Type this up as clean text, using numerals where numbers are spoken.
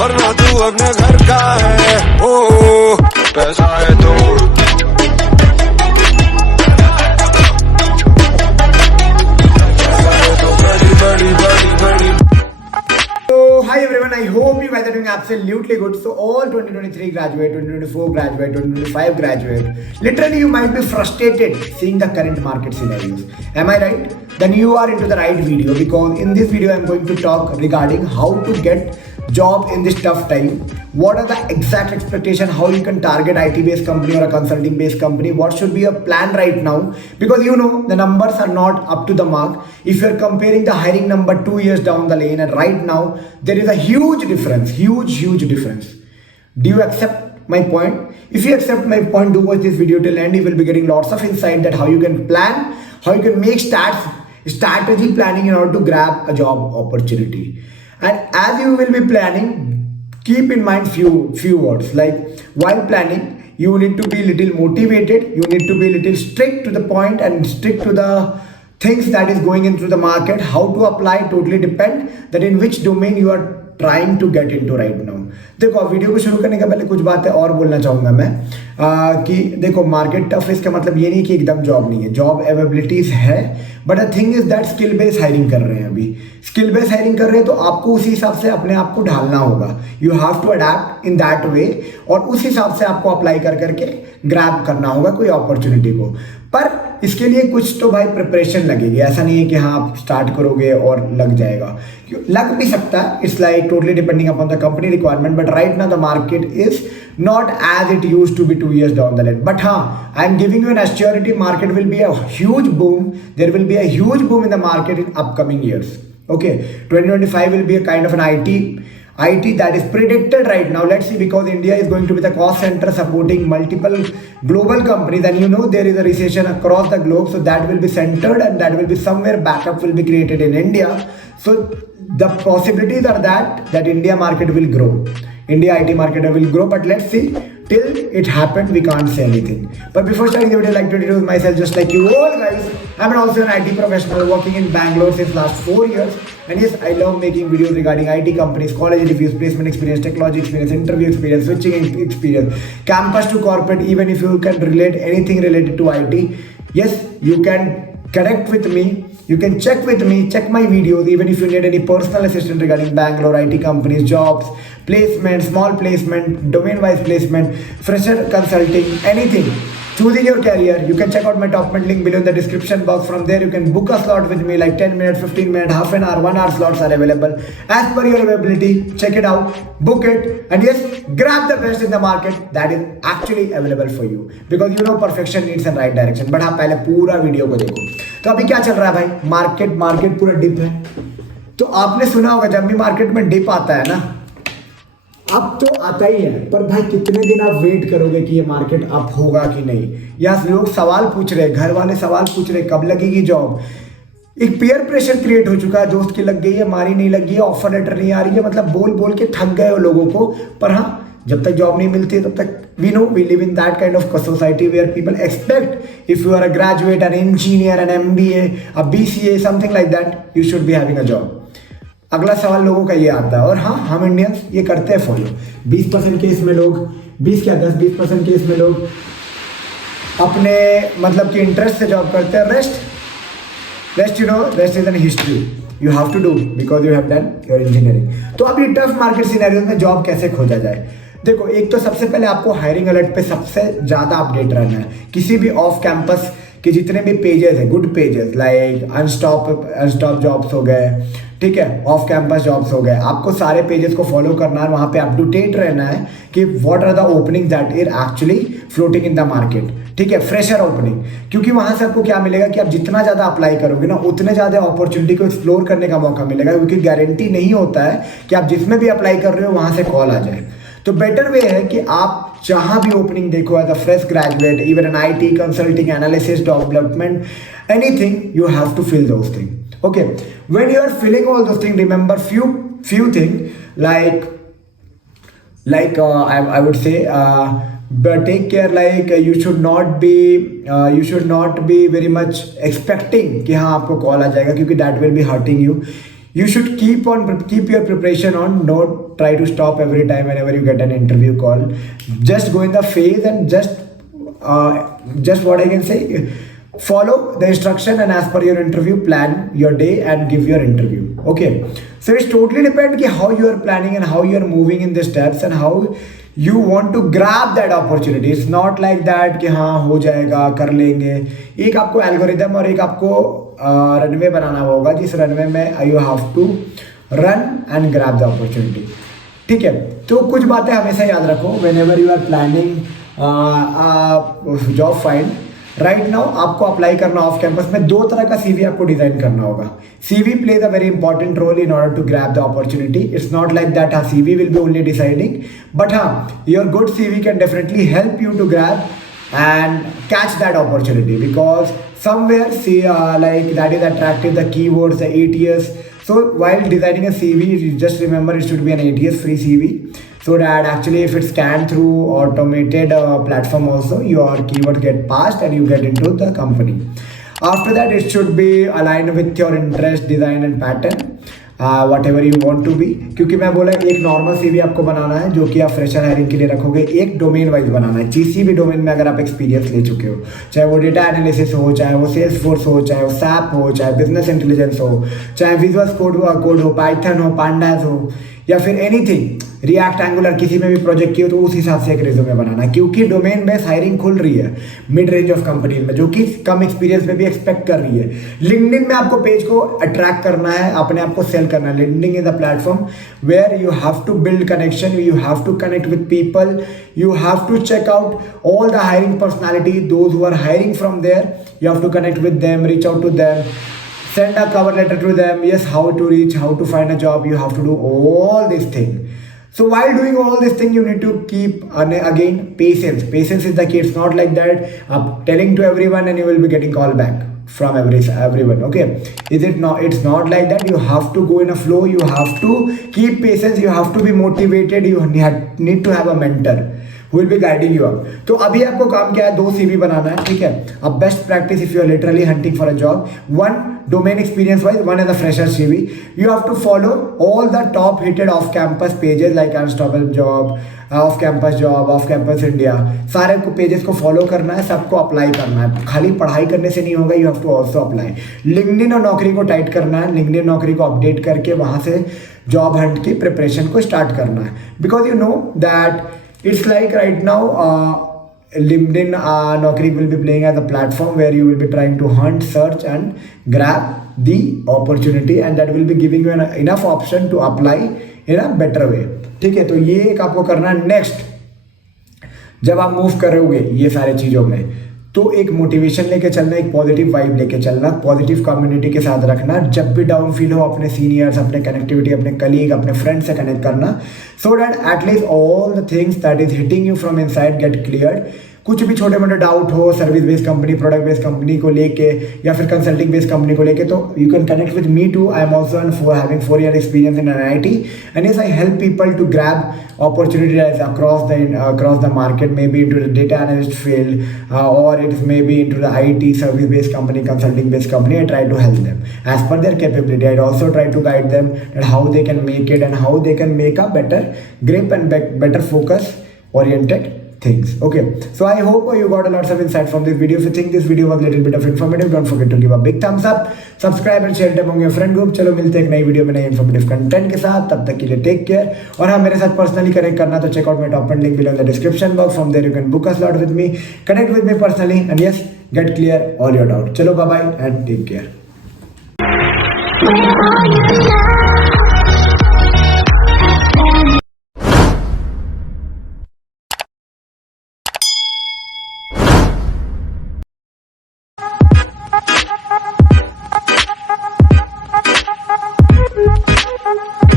वरना तू अपने घर का है। ओ पैसा है तो बड़ी बड़ी बड़ी। So, hi everyone, I hope you guys are doing absolutely good. So, all 2023 graduate, 2024 graduate, 2025 graduate, literally you might be frustrated seeing the current market scenarios. Am I right? Then you are into the right video, because in this video I am going to talk regarding how to get job in this tough time. What are the exact expectation, how you can target IT based company or a consulting based company, what should be your plan right now, because you know the numbers are not up to the mark. If you're comparing the hiring number 2 years down the lane and right now, there is a huge difference, huge difference. Do you accept my point? If you accept my point, do watch this video till end. You will be getting lots of insight that how you can plan, how you can make strategy planning in order to grab a job opportunity. And as you will be planning, keep in mind few words, like while planning you need to be little motivated, you need to be little strict to the point and strict to the things that is going into the market. How to apply totally depend that in which domain you are trying to get into right now. देखो video को शुरू करने के पहले कुछ बातें और बोलना चाहूँगा मैं कि देखो मार्केट टफ, इसका मतलब ये नहीं कि एकदम जॉब नहीं है, जॉब अवेलेबिलिटीज है, but the thing is that skill based hiring कर रहे हैं। अभी स्किल बेस्ड हायरिंग कर रहे हैं तो आपको उसी हिसाब से अपने आप को ढालना होगा। You have to adapt in that way, और उस हिसाब से आपको अप्लाई कर करके ग्रैब करना होगा कोई अपॉर्चुनिटी को। पर इसके लिए कुछ तो भाई प्रिपरेशन लगेगी, ऐसा नहीं है कि हाँ आप स्टार्ट करोगे और लग जाएगा, लग भी सकता है। It's like totally depending upon the company requirement, but right now the market is not as it used to be 2 years down the line. But I am giving you an assurity, market will be a huge boom. There will be a huge boom in the market in upcoming years. Okay, 2025 will be a kind of an IT that is predicted right now. Let's see, because India is going to be the cost center supporting multiple global companies, and you know there is a recession across the globe, so that will be centered and that will be somewhere backup will be created in India. So the possibilities are that India market will grow. India IT market will grow, but let's see. Till it happened, we can't say anything. But before starting the video, I'd like to introduce myself just like you all guys. I'm also an IT professional working in Bangalore since last 4 years. And yes, I love making videos regarding IT companies, college reviews, placement experience, technology experience, interview experience, switching experience, campus to corporate. Even if you can relate anything related to IT, yes, you can connect with me. You can check with me, check my videos, even if you need any personal assistance regarding Bangalore, IT companies, jobs, placement, small placement, domain-wise placement, fresher consulting, anything. Choosing your career, you can check out my top link below in the description box. From there, you can book a slot with me, like 10 minutes, 15 minutes, half an hour, 1 hour slots are available. As per your availability, check it out, book it, and yes, grab the best in the market that is actually available for you. Because you know perfection needs a right direction. But हाँ पहले पूरा video को देखो। तो अभी क्या चल रहा है भाई? मार्केट पूरा डिप है। तो आपने सुना होगा जब भी मार्केट में डिप आता है ना, अब तो आता ही है, पर भाई कितने दिन आप वेट करोगे कि ये मार्केट अप होगा कि नहीं? या लोग सवाल पूछ रहे, घर वाले सवाल पूछ रहे कब लगेगी जॉब। एक पीयर प्रेशर क्रिएट हो चुका है, दोस्त की लग गई है, हमारी नहीं लगी है, ऑफर लेटर नहीं आ रही है, मतलब बोल बोल के थक गए हो लोगों को। पर हाँ, जब तक जॉब नहीं मिलती है तब तक we know we live in that kind of society where people expect if you are a graduate, an engineer, an MBA, a BCA, something like that, you should be having a job. अगला सवाल लोगों का ये आता है, और हाँ हम इंडियंस ये करते हैं फॉलो। 20% केस में लोग 10-20% केस में लोग अपने मतलब कि इंटरेस्ट से जॉब करते हैं। Rest is an history, you have to do because you have done your engineering. तो अब ये टफ मार्केट सिनेरियो में जॉब कैसे खोजा जाए? देखो, एक तो सबसे पहले आपको हायरिंग अलर्ट पे सबसे ज़्यादा अपडेट रहना है। किसी भी ऑफ कैंपस के जितने भी पेजेस हैं, good pages like Unstop jobs हो गए, ठीक है, ऑफ कैंपस जॉब्स हो गए, आपको सारे पेजेस को फॉलो करना है, वहाँ पे अप टू डेट रहना है कि what are the opening that is actually floating in the market. ठीक है, फ्रेशर ओपनिंग, क्योंकि वहाँ से आपको क्या मिलेगा कि आप जितना ज़्यादा अप्लाई करोगे ना उतने ज़्यादा अपॉर्चुनिटी को एक्सप्लोर करने का मौका मिलेगा, क्योंकि गारंटी नहीं होता है कि आप जिसमें भी अप्लाई कर रहे हो वहाँ से कॉल आ जाए। तो बेटर वे है कि आप जहाँ भी ओपनिंग देखो as a fresh graduate, even an IT consulting, analysis, development, anything, you have to fill those things. Okay, when you are filling all those things, remember few things like I would say but take care, like you should not be very much expecting कि हाँ आपको call आ जाएगा, क्योंकि that will be hurting you. you should keep your preparation on. Don't try to stop every time whenever you get an interview call. Just go in the phase and just what I can say, follow the instruction and as per your interview plan your day and give your interview. Okay, so it's totally depend कि how you are planning and how you are moving in the steps and how you want to grab that opportunity. It's not like that कि हाँ हो जाएगा कर लेंगे. एक आपको algorithm और एक आपको रनवे बनाना होगा, जिस रनवे में you have to run and grab the opportunity. ठीक है, तो कुछ बातें हमेशा याद रखो whenever you are planning job find. Right now आपको अप्लाई करना ऑफ कैंपस में 2 तरह का सीवी आपको डिजाइन करना होगा. CV plays a very important role in order to grab the opportunity. It's not like that a CV will be only deciding, but your good CV can definitely help you to grab and catch that opportunity, because somewhere see like that is attractive, the keywords, the ATS. So while designing a CV, you just remember it should be an ATS free CV, so that actually if it's scanned through automated platform also, your keyword get passed and you get into the company. After that, it should be aligned with your interest, design and pattern, whatever you want to be. क्योंकि मैं बोला एक normal CV आपको बनाना है जो कि आप fresher hiring के लिए रखोगे. एक डोमेन वाइज बनाना है. किसी भी डोमेन में अगर आप एक्सपीरियंस ले चुके हो, चाहे वो डेटा एनालिसिस हो, चाहे वो सेल्स फोर्स हो, चाहे वो सैप हो, चाहे बिजनेस इंटेलिजेंस हो, चाहे विजुअल कोड हो, पाइथन हो, पांडास हो, या फिर एनीथिंग, रिएक्ट, एंगुलर, किसी में भी प्रोजेक्ट किया तो उस हिसाब से एक रिज्यूमे बनाना. क्योंकि डोमेन बेस्ड हायरिंग खुल रही है मिड रेंज ऑफ कंपनीज में, जो कि कम एक्सपीरियंस में भी एक्सपेक्ट कर रही है. लिंक्डइन में आपको पेज को अट्रैक्ट करना है, अपने आप को सेल करना है. LinkedIn is the platform where you have to build connection, you have to connect with people, you have to check out all the hiring personality, those who are hiring from there. You have to connect with them, reach out to them, send a cover letter to them. Yes, how to reach, how to find a job, you have to do all these things. So while doing all these things, you need to keep again patience. Patience is the key. It's not like that I'm telling to everyone and you will be getting call back from everyone. Okay, is it not? It's not like that. You have to go in a flow. You have to keep patience. You have to be motivated. You need to have a mentor who will be guiding you up. तो अभी आपको काम क्या है, 2 CV बनाना है. ठीक है, अब best practice if you are literally hunting for a job, 1 domain experience wise, 1 is a fresher CV. You have to follow all the top hited off campus pages like Unstoppable Job, off campus job, off campus India. सारे pages को follow करना है, सबको apply करना है. खाली पढ़ाई करने से नहीं होगा, you have to also apply. LinkedIn और नौकरी को टाइट करना है. लिंक्डइन नौकरी को अपडेट करके वहाँ से जॉब हंट की प्रिपरेशन को स्टार्ट करना है. Because you know that it's like right now LinkedIn Naukri will be playing as a platform where you will be trying to hunt, search and grab the opportunity, and that will be giving you enough option to apply in a better way. ठीक है, तो ये एक आपको करना है. Next, जब आप मूव करोगे ये सारे चीज़ों में, तो एक मोटिवेशन लेके चलना, एक पॉजिटिव वाइब लेके चलना, पॉजिटिव कम्युनिटी के साथ रखना. जब भी डाउन फील हो, अपने सीनियर्स, अपने कनेक्टिविटी, अपने कलीग, अपने फ्रेंड से कनेक्ट करना, so that at least all the things that is hitting you from inside get cleared. कुछ भी छोटे मोटे डाउट हो service based company, product based company को लेके या फिर कंसल्टिंग बेस्ड कंपनी को लेके, तो you can connect with me too. I am also having 4 year experience in NIT, and yes, I help people to grab opportunities across the market, maybe into the data analyst field, or it may be into the IT service based company, consulting based company. I try to help them as per their capability. I also try to guide them that how they can make it and how they can make a better grip and better focus oriented things. Okay, so I hope you got a lot of insight from this video. If you think this video was a little bit of informative, don't forget to give a big thumbs up, subscribe and share it among your friend group. चलो मिलते हैं एक नई video में नए informative content के साथ. तब तक के लिए टेक केयर. और हाँ, मेरे साथ पर्सनली कनेक्ट करना तो check out my top link below in the description box. From there you can book a slot with me, connect with me personally, and yes, get clear all your doubt. चलो bye bye and take care. Thank you.